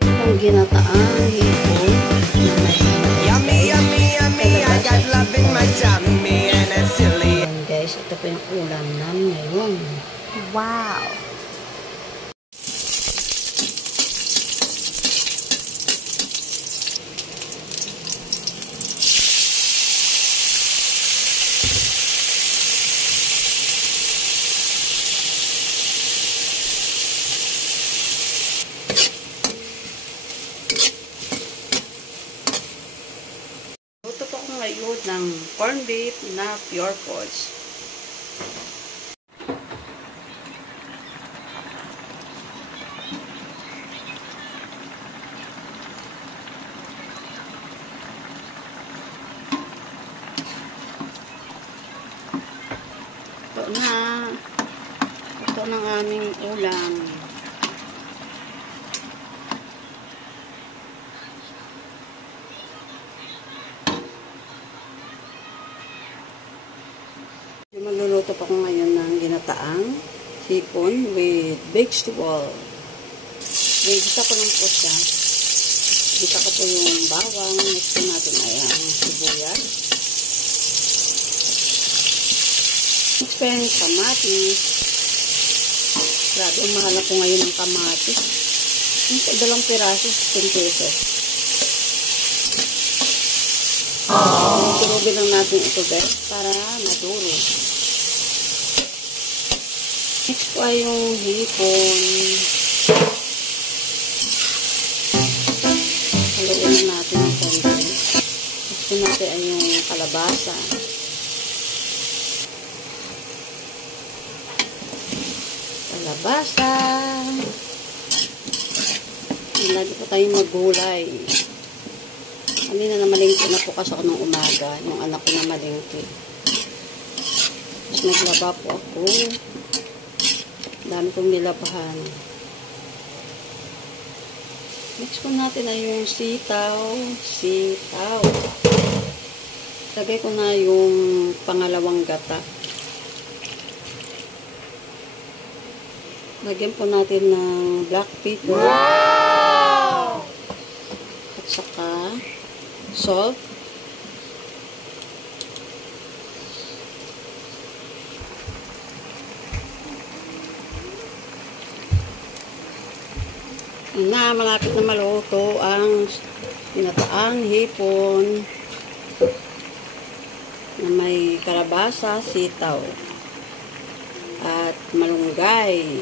Ang ginataang hipon na may Yummy, yummy, yummy, I got love in my tummy and it's silly. Ayan guys, ito po yung ulam namin ngayon. Wow! Luto po ako ngayon ng corned beef na pure foods. Ito ng aming ulam. Magluluto pa ko ngayon ng ginataang hipon with vegetable. Gisa ko lang po siya. Gisa ko po yung bawang. Next po natin ay ang sibuyas. Next po yung kamatis. Grabe, ang mahal po ngayon ng kamatis. Yung dalawang piraso, 10 pesos. Turugin lang natin ito guys para maduro. Next po ay yung hipon. Haluin na natin ang konti. Next po natin ay yung kalabasa. Kalabasa. Lagi po tayong maggulay. Kanina na malingki na po kasi ako nung umaga. Yung anak ko na malingki. Tapos naglaba po ako. Dami kong nilabahan. Next po natin ay yung sitaw. Sitaw. Lagay ko na yung pangalawang gata. Lagyan po natin ng black pepper. Wow! At saka salt. Na malapit na maluto ang ginataang hipon na may kalabasa, sitaw at malunggay.